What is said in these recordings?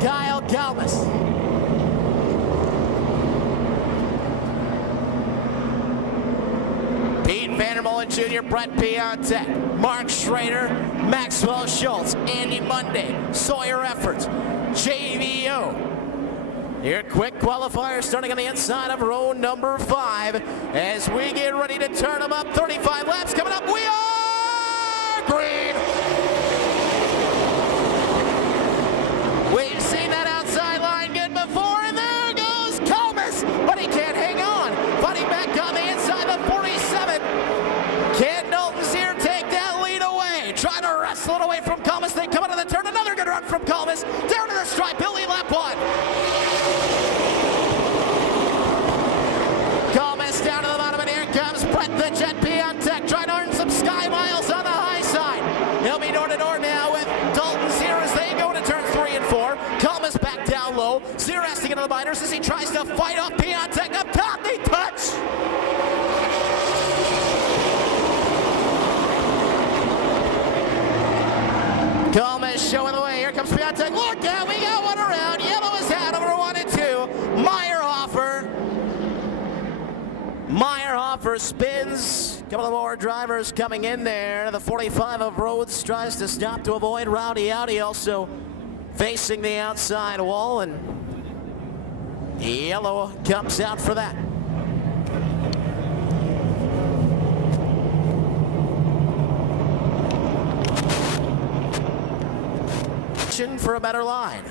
Kyle Kalmus. Pete Vandermolen Jr., Brett Piontek, Mark Schrader, Maxwell Schultz, Andy Monday, Sawyer Efforts, JVO. Your quick qualifier starting on the inside of row number 5 as we get ready to turn them up. 35 laps coming up. We are green. We've seen that outside line good before, and there goes Kalmus, but he can't hang on. Fighting back on the inside of 47. Can Dalton Zier take that lead away? Trying to wrestle it away from Kalmus. They come out of the turn. Another good run from Kalmus. Down to the stripe. He'll lead lap 1. Kalmus down to the bottom, and here comes Brett the Jet Piontek trying to earn some sky miles on the high side. He'll be door to door now with Dalton Zier as they go to turn 3 and 4. Kalmus back down low. Zier has to get to the biters as he tries to fight off Piontek up top. They touch. Kalmus showing the way. Here comes Piontek. Look out, we got one around. Yellow is out over 1 and 2. Meyerhofer spins. A couple of more drivers coming in there. The 45 of Rhodes tries to stop to avoid Rowdy Audi, also facing the outside wall, and yellow comes out for that. For a better line.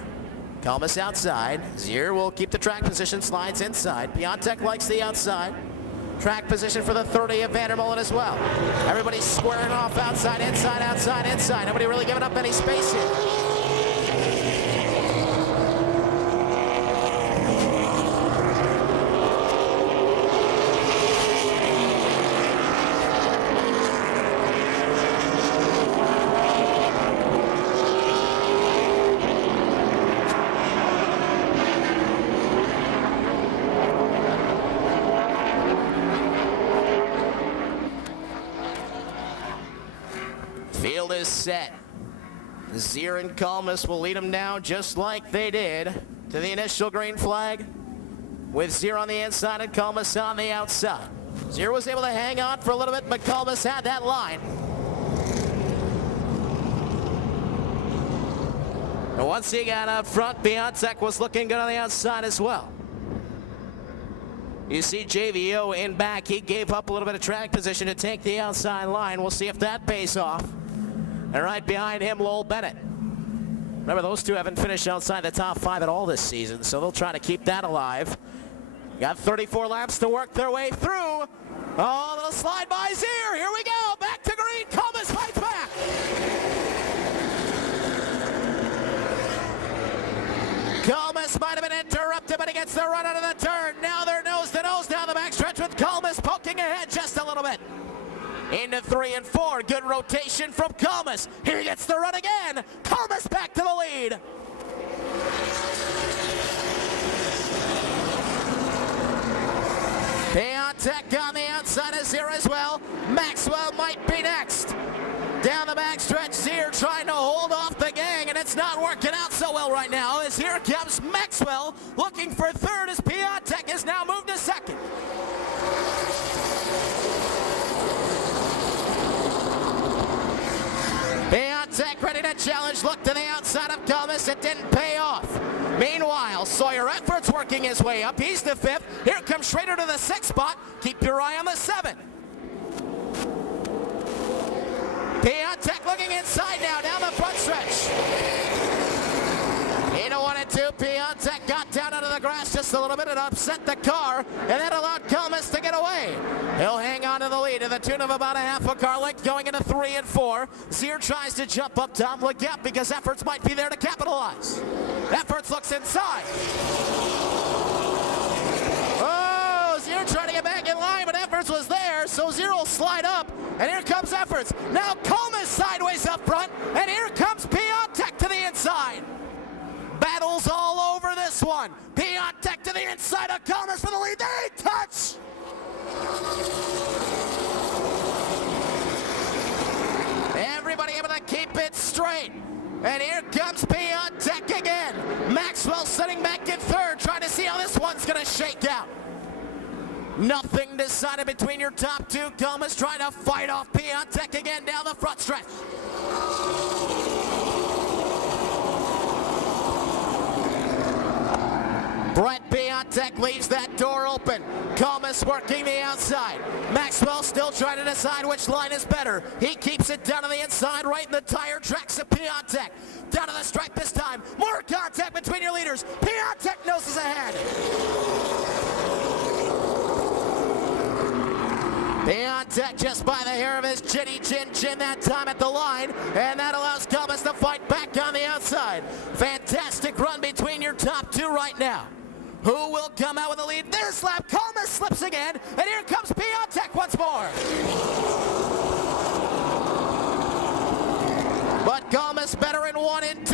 Kalmus outside. Zier will keep the track position, slides inside. Piontek likes the outside. Track position for the 30 of Vandermolen as well. Everybody's squaring off outside, inside, outside, inside. Nobody really giving up any space here. Field is set. Zier and Kalmus will lead them now just like they did to the initial green flag, with Zier on the inside and Kalmus on the outside. Zier was able to hang on for a little bit, but Kalmus had that line. And once he got up front, Piontek was looking good on the outside as well. You see JVO in back. He gave up a little bit of track position to take the outside line. We'll see if that pays off. And right behind him, Lowell Bennett. Remember, those two haven't finished outside the top 5 at all this season, so they'll try to keep that alive. Got 34 laps to work their way through. Oh, little slide by Zier. Here we go. Back to green. Kalmus fights back. Kalmus might have been interrupted, but he gets the run out of the turn. Now they're nose to nose down the backstretch with Kalmus poking ahead just a little bit. Into 3 and 4. Good rotation from Kalmus. Here he gets the run again. Kalmus back to the lead. Piontek on the outside of Zier as well. Maxwell might be next. Down the backstretch, Zier trying to hold off the gang, and it's not working out so well right now as here comes Maxwell looking for 3rd as Piontek has now moved to 2nd. Piontek ready to challenge. Look to the outside of Kalmus. It didn't pay off. Meanwhile, Sawyer Efforts working his way up. He's the 5th. Here comes Schrader to the 6th spot. Keep your eye on the 7th. Piontek looking inside now, down the front stretch. Into 1 and 2, Piontek got down out of the grass just a little bit and upset the car, and that allowed Kalmus to get away. He'll hang on to the lead to the tune of about a half a car length going into 3 and 4. Zier tries to jump up top, look out because Efforts might be there to capitalize. Efforts looks inside. Oh, Zier trying to get back in line, but Efforts was there, so Zier will slide up, and here comes Efforts. Now Kalmus sideways up front, and here comes Piontek to the inside. Battles all over this one. Piontek to the inside of Kalmus for the lead. They touch! Everybody able to keep it straight. And here comes Piontek again. Maxwell sitting back in third, trying to see how this one's going to shake out. Nothing decided between your top two. Comas trying to fight off Piontek again down the front stretch. Brett Piontek leaves that door open. Comas working the outside. Maxwell still trying to decide which line is better. He keeps it down to the inside, right in the tire tracks of Piontek. Down to the stripe this time. More contact between your leaders. Piontek noses ahead. Piontek just by the hair of his chinny chin that time at the line, and that allows Comas to fight back on the outside. Fantastic run between your top two right now. Who will come out with the lead this lap? Comas slips again, and here comes Piontek once more. But Comas better in 1 and 2.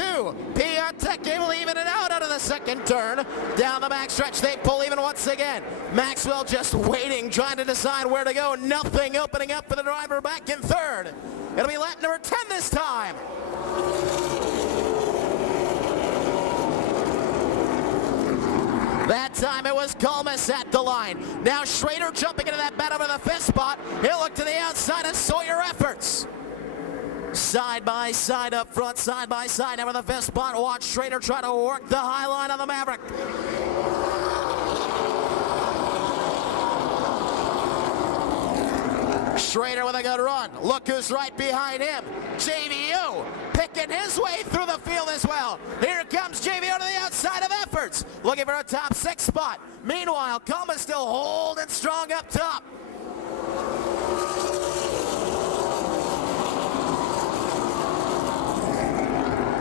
Piontek able to even it out of the second turn. Down the backstretch, they pull even once again. Maxwell just waiting, trying to decide where to go. Nothing opening up for the driver back in third. It'll be lap number 10 this time. That time it was Comas at the line. Now Schrader jumping into that battle for the fifth spot. He'll look to the outside of Sawyer Efforts. Side by side up front, side by side now with the fifth spot. Watch Schrader try to work the high line on the Maverick. Schrader with a good run. Look who's right behind him. JVO picking his way through the field as well. Here comes JVO to the outside of Efforts, looking for a top 6 spot. Meanwhile, Comas still holding strong up top.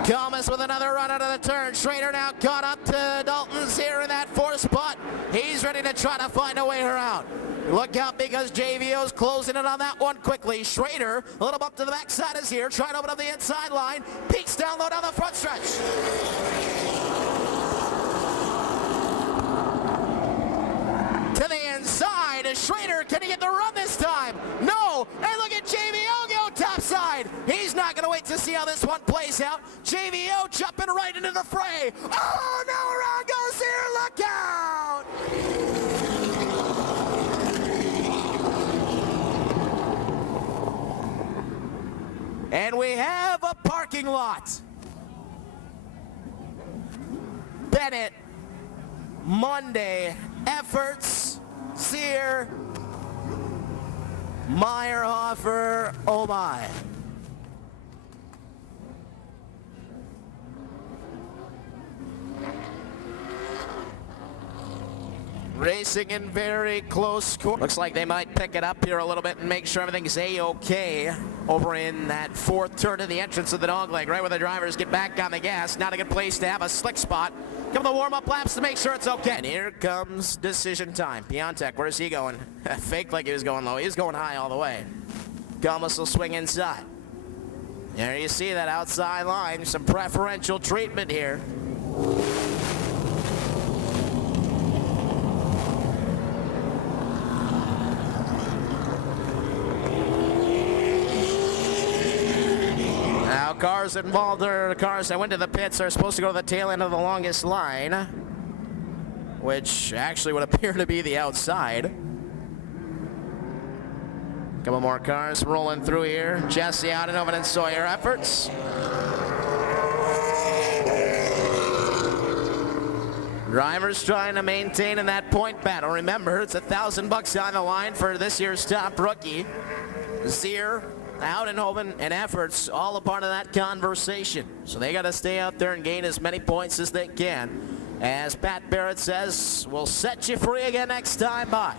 Comas with another run out of the turn. Schrader now caught up to Dalton's here in that 4th spot. He's ready to try to find a way around. Look out because JVO's closing it on that one quickly. Schrader, a little bump to the backside is here, trying to open up the inside line. Peaks down low down the front stretch. To the inside, Schrader, can he get the run this time? No, and look at JVO go topside. He's not going to wait to see how this one plays out. JVO jumping right into the fray. Oh, no, around goes here, look out! And we have a parking lot. Bennett, Monday, Efforts, Sear, Meyerhofer, oh my. Racing in very close quarters. Looks like they might pick it up here a little bit and make sure everything's A-okay over in that 4th turn of the entrance of the dogleg, right where the drivers get back on the gas. Not a good place to have a slick spot. Come the warm-up laps to make sure it's okay. And here comes decision time. Piontek, where's he going? Fake like he was going low. He's going high all the way. Comas will swing inside. There you see that outside line. Some preferential treatment here. Cars involved, or cars that went to the pits, are supposed to go to the tail end of the longest line, which actually would appear to be the outside. Couple more cars rolling through here. Jesse Oudenhoven and Sawyer Efforts. Drivers trying to maintain in that point battle. Remember, it's $1,000 on the line for this year's top rookie. Zier, Oudenhoven, and Efforts all a part of that conversation. So they got to stay out there and gain as many points as they can. As Pat Barrett says, we'll set you free again next time by.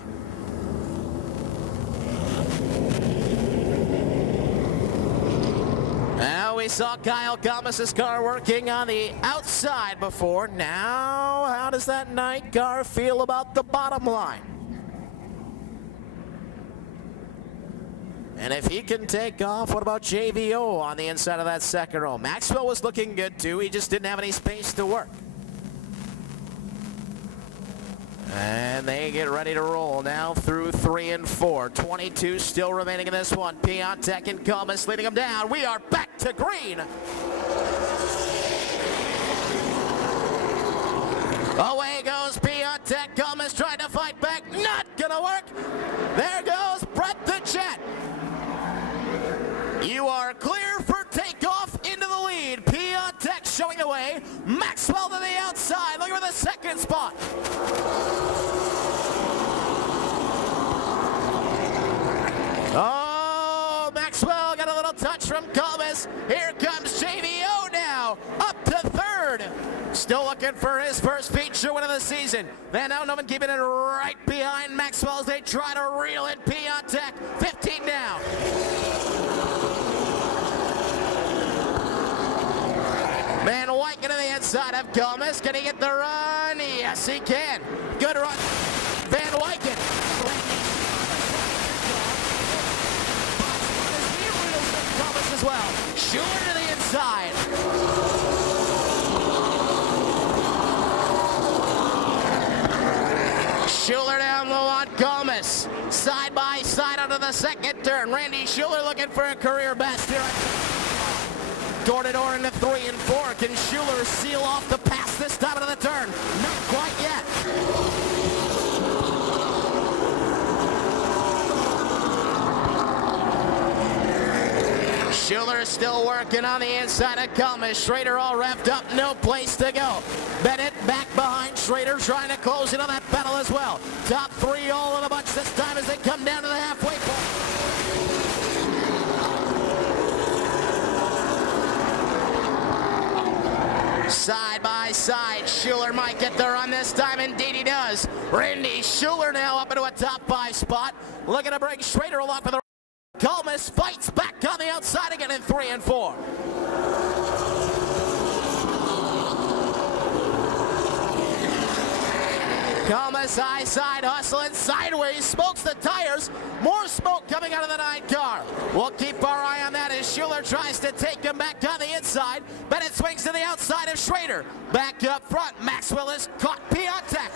Now we saw Kyle Comas' car working on the outside before. Now, how does that night car feel about the bottom line? And if he can take off, what about JVO on the inside of that second row? Maxwell was looking good too. He just didn't have any space to work. And they get ready to roll now through 3 and 4. 22 still remaining in this one. Piontek and Comas leading them down. We are back to green. There goes Brett the Jet. You are clear for takeoff into the lead. Piontek showing the way. Maxwell to the outside, looking for the second spot. Oh, Maxwell got a little touch from Gomez. Here comes JVO now, up to third. Still looking for his first feature win of the season. Van Oudenhoven keeping it right behind Maxwell as they try to reel in Piontek. 15 down. Van Wyken to the inside of Gomez. Can he get the run? Yes, he can. Good run. Van Wyken. Gomez as well. Schuler to the inside. Schuler down low on Gomez. Side by side onto the second turn. Randy Schuler looking for a career best here. Door to door into 3 and 4. Can Schuler seal off the pass this time into the turn? Not quite yet. Schuler is still working on the inside of Gomez. Schrader all wrapped up, no place to go. Bennett back behind Schrader, trying to close in on that battle as well. Top 3 all in a bunch this time as they come down to the halfway point. Side by side, Schuler might get the run this time. Indeed he does. Randy Schuler now up into a top 5 spot. Looking to bring Schrader along for the Gomez fights back on the outside again in 3 and 4. Gomez high side hustling sideways, smokes the tires. More smoke coming out of the 9 car. We'll keep our eye on that as Schuler tries to take him back on the inside. Bennett swings to the outside of Schrader. Back up front, Maxwell is caught. Piontek.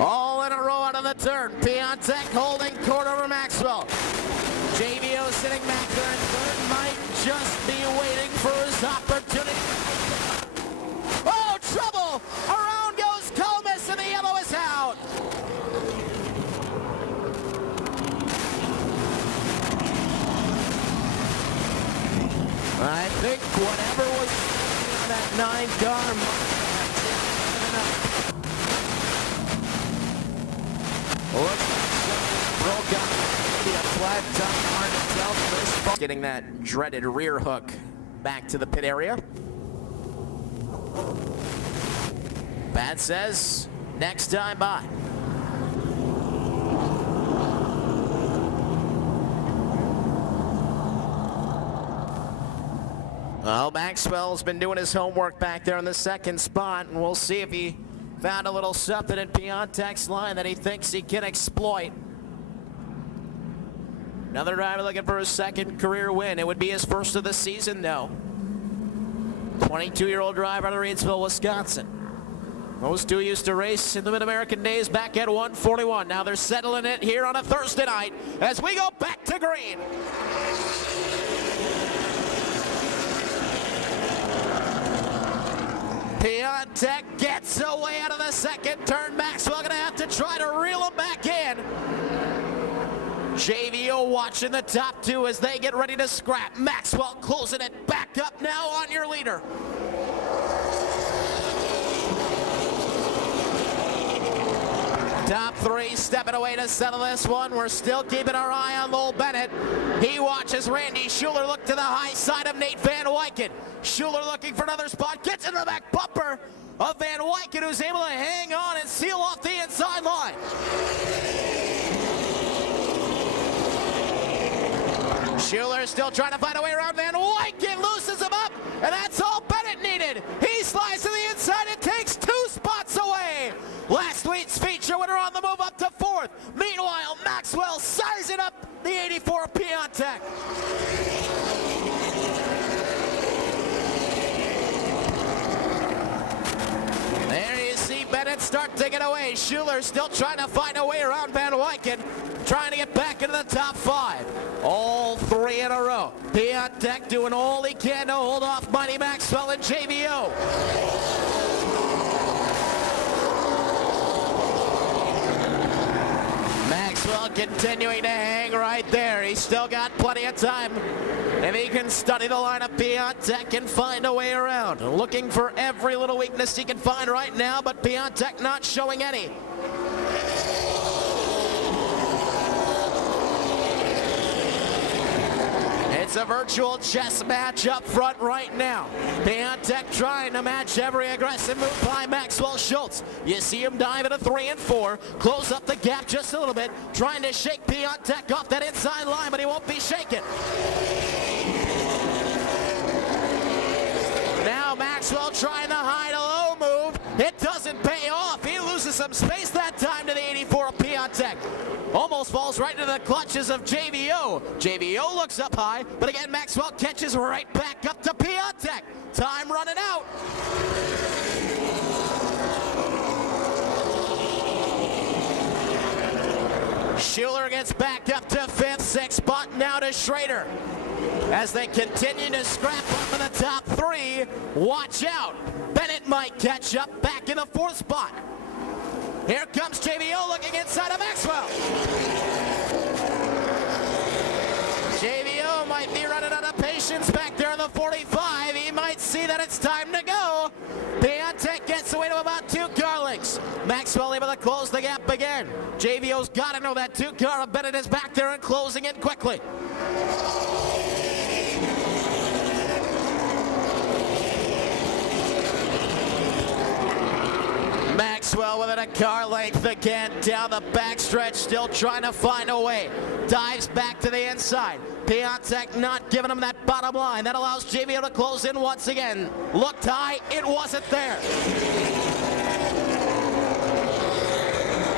All in a row out of the turn. Piontek holding court over Maxwell. JVO sitting back there in third, might just be waiting for his opportunity. Oh, trouble! Around goes Gomez and the yellow is out. I think whatever was on that 9 car broke up. Maybe a flat top, hard to tell from this. Getting that dreaded rear hook back to the pit area. Pat says, next time by. Well, Maxwell's been doing his homework back there in the second spot, and we'll see if he found a little something in Piontek's line that he thinks he can exploit. Another driver looking for his second career win. It would be his first of the season, no. 22-year-old driver out of Reidsville, Wisconsin. Those two used to race in the Mid-American days back at 141. Now they're settling it here on a Thursday night as we go back to green. Piontek gets away out of the second turn. Maxwell gonna have to try to reel him back in. JVO watching the top 2 as they get ready to scrap. Maxwell closing it back up now on your leader. Top 3 stepping away to settle this one. We're still keeping our eye on Lowell Bennett. He watches Randy Schuler look to the high side of Nate Van Wyken. Schuler looking for another spot, gets into the back bumper of Van Wyken, who's able to hang on and seal off the inside line. Schuler still trying to find a way around Van Wyken, loosens him up, and that's all Bennett needed. He slides to the inside and takes 2 spots away. Last week's feature winner on the move up to 4th. Meanwhile, Maxwell sizing up the 84 Piontek. There you see Bennett start to get away. Schuler still trying to find a way around Van Wyken, trying to get back into the top 5. All 3 in a row. Piontek doing all he can to hold off Mighty Maxwell and JVO. continuing to hang right there. He's still got plenty of time. If he can study the line of Piontek and find a way around. Looking for every little weakness he can find right now, but Piontek not showing any. It's a virtual chess match up front right now. Piontek trying to match every aggressive move by Maxwell Schultz. You see him dive into 3 and 4, close up the gap just a little bit, trying to shake Piontek off that inside line, but he won't be shaken. Now Maxwell trying the high to low move. It doesn't pay off. He loses some space that time to the 84 of Piontek. Almost falls right into the clutches of JVO. JVO looks up high, but again Maxwell catches right back up to Piontek. Time running out. Schuler gets back up to 5th, 6th spot now to Schrader. As they continue to scrap up in the top 3, watch out. Bennett might catch up back in the 4th spot. Here comes JVO looking inside of Maxwell. JVO might be running out of patience back there in the 45. He might see that it's time to go. Piontek gets away to about 2 car lengths. Maxwell able to close the gap again. JVO's got to know that 2 car of Bennett is back there and closing in quickly. Maxwell within a car length again down the backstretch, still trying to find a way. Dives back to the inside. Piontek not giving him that bottom line. That allows JVO to close in once again. Looked high, it wasn't there.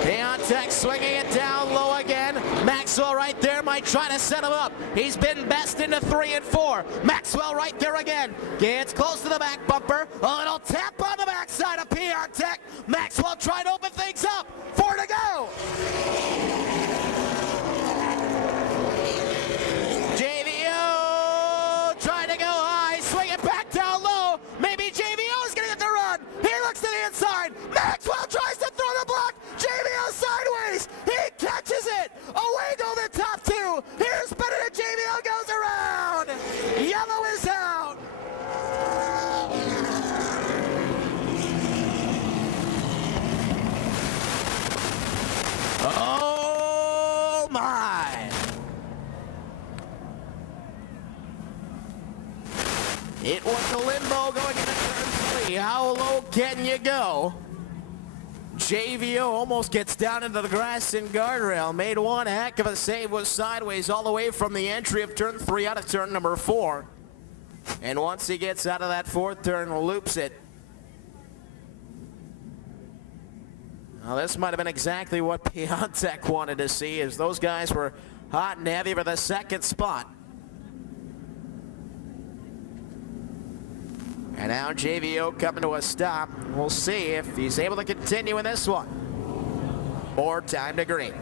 Piontek swinging it down low again. Maxwell right there might try to set him up. He's been best into 3 and 4. Maxwell right there again. Gets close to the back bumper. A little tap on the backside of Piontek. Maxwell trying to open things up. 4 to go. JVO trying to go high. Swing it back down low. Maybe JVO is going to get the run. He looks to the inside. Maxwell tries to throw the block. JVO sideways. He catches it. Away go the top 2. Here's Bennett and JVO goes around. Yellow is out. Oh my. It was a limbo going into turn 3. How low can you go? JVO almost gets down into the grass and guardrail. Made one heck of a save, was sideways all the way from the entry of turn 3 out of turn number 4. And once he gets out of that 4th turn, loops it. Now this might have been exactly what Piontek wanted to see, as those guys were hot and heavy for the 2nd spot. And now JVO coming to a stop. We'll see if he's able to continue in this one. Or time to green.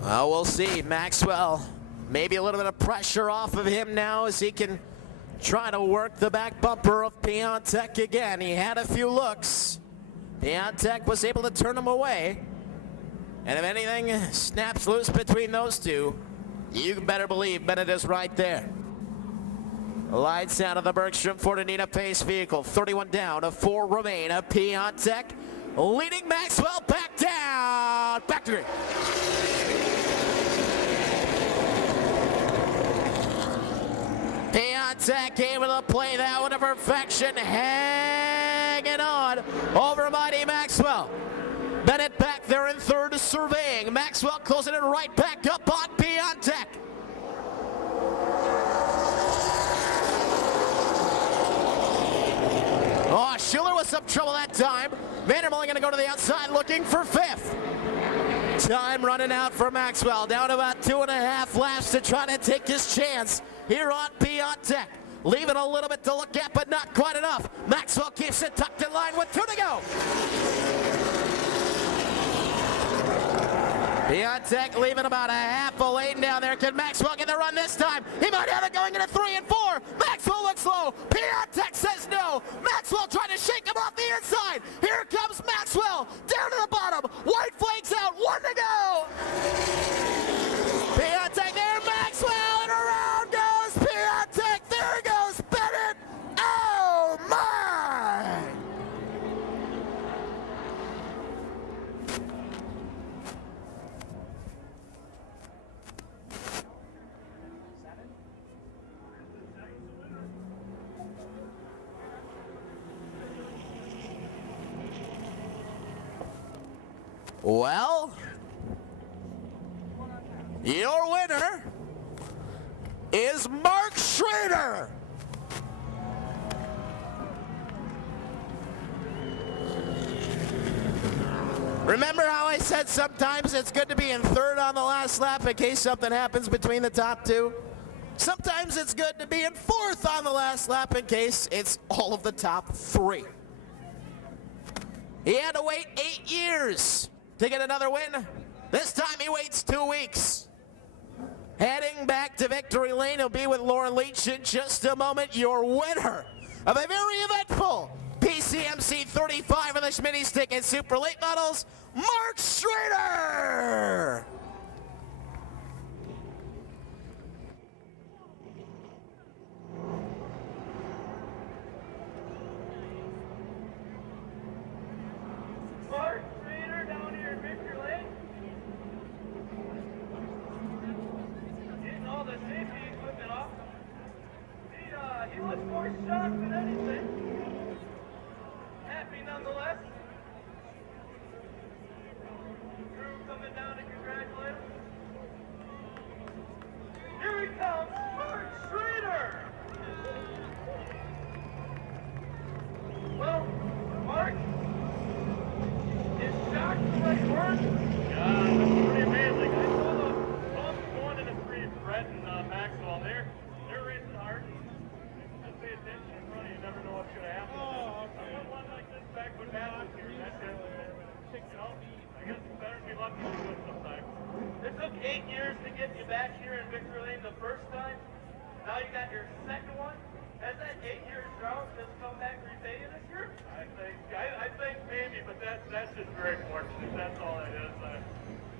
Well, we'll see. Maxwell, maybe a little bit of pressure off of him now as he can try to work the back bumper of Piontek again. He had a few looks. Piontek was able to turn him away. And if anything snaps loose between those two, you better believe Bennett is right there. Lights out of the Bergstrom Fortinina Pace vehicle. 31 down, a 4 remain. A Piontek leading Maxwell back down. Back to green. Piontek able to play that one to perfection. Hanging on over mighty Maxwell. Bennett back there in 3rd, surveying. Maxwell closing it right back up on Piontek. Oh, Schiller with some trouble that time. Vandermolen going to go to the outside looking for 5th. Time running out for Maxwell. Down about 2.5 laps to try to take his chance here on Piontek. Leaving a little bit to look at, but not quite enough. Maxwell keeps it tucked in line with 2 to go. Piontek leaving about a half a lane down there. Can Maxwell get the run this time? He might have it going into 3 and 4. Maxwell looks low. Piontek says no. Maxwell trying to shake him off the inside. Here comes Maxwell down to the bottom. White flags out. 1 to go. Piontek there. Maxwell and around goes Piontek. There goes Bennett. Oh my! Well, your winner is Mark Schrader. Remember how I said sometimes it's good to be in third on the last lap in case something happens between the top two? Sometimes it's good to be in fourth on the last lap in case it's all of the top three. He had to wait 8 years to get another win. This time he waits 2 weeks. Heading back to victory lane, he'll be with Lauren Leach in just a moment. Your winner of a very eventful PCMC 35 on the Schmitty Stick and Super Late Models, Mark Schrader. Mark Schrader down here in Victory Lane. Getting all the safety equipment off. He looks more shocked than anything. Happy nonetheless. Crew coming down to congratulate him. Here he comes, Mark Schrader. Well, Mark, is shocked the right word? Yeah, that's pretty amazing. I saw the bumps going in the street, Brett and Maxwell. They're racing hard. Just pay attention in front of you. You never know what's going to happen. I won one like this back when Matt was here. That's it. You know, I guess it's better to be lucky than good sometimes. It took 8 years to get you back here in Victory Lane the first time. Now you got your second one. Has that 8-year drought just come back repay you this year? I think maybe, but that's just very fortunate. That's all it is.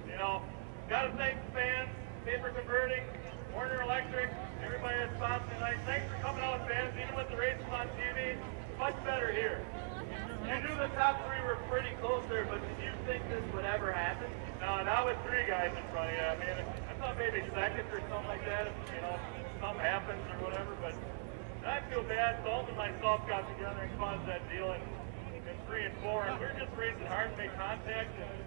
You know, got to thank the fans, Paper Converting, Warner Electric, everybody that's sponsored tonight. Thanks for coming out, fans, even with the races on TV. Much better here. You knew the top three were pretty close there, but did you think this would ever happen? No, not with 3 guys in front of you. I mean, I thought maybe second or something like that, if, you know, something happens or whatever, but I feel bad. Dalton and myself got together and caused that deal in 3 and 4, and we were just racing hard to make contact, and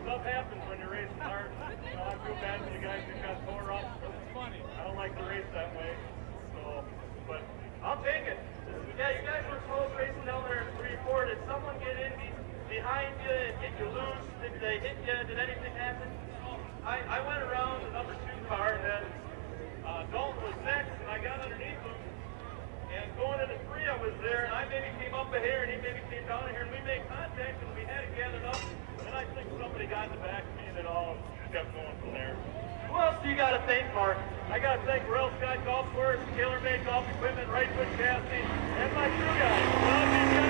stuff happens when you're racing hard. You know, I feel bad for the guys who got tore up. It's funny. I don't like to race that way, so, but I'll take it. Yeah, you guys were close racing down there in 3 and 4. Did someone get in behind you and hit you loose? Did they hit you? Did anything happen? I went around the number 2 car, and then Dalton was next, and I got underneath him. And going into 3, I was there, and I maybe came up a hair, and he maybe came down a hair, and we made contact, and we had it gathered up. then I think somebody got in the back of me, and it all just kept going from there. Who else do you got to thank, Mark? I got to thank Rail Sky Golf Course, Tailor Made Golf Equipment, Right Foot Chassis, and my crew guys. Well, these guys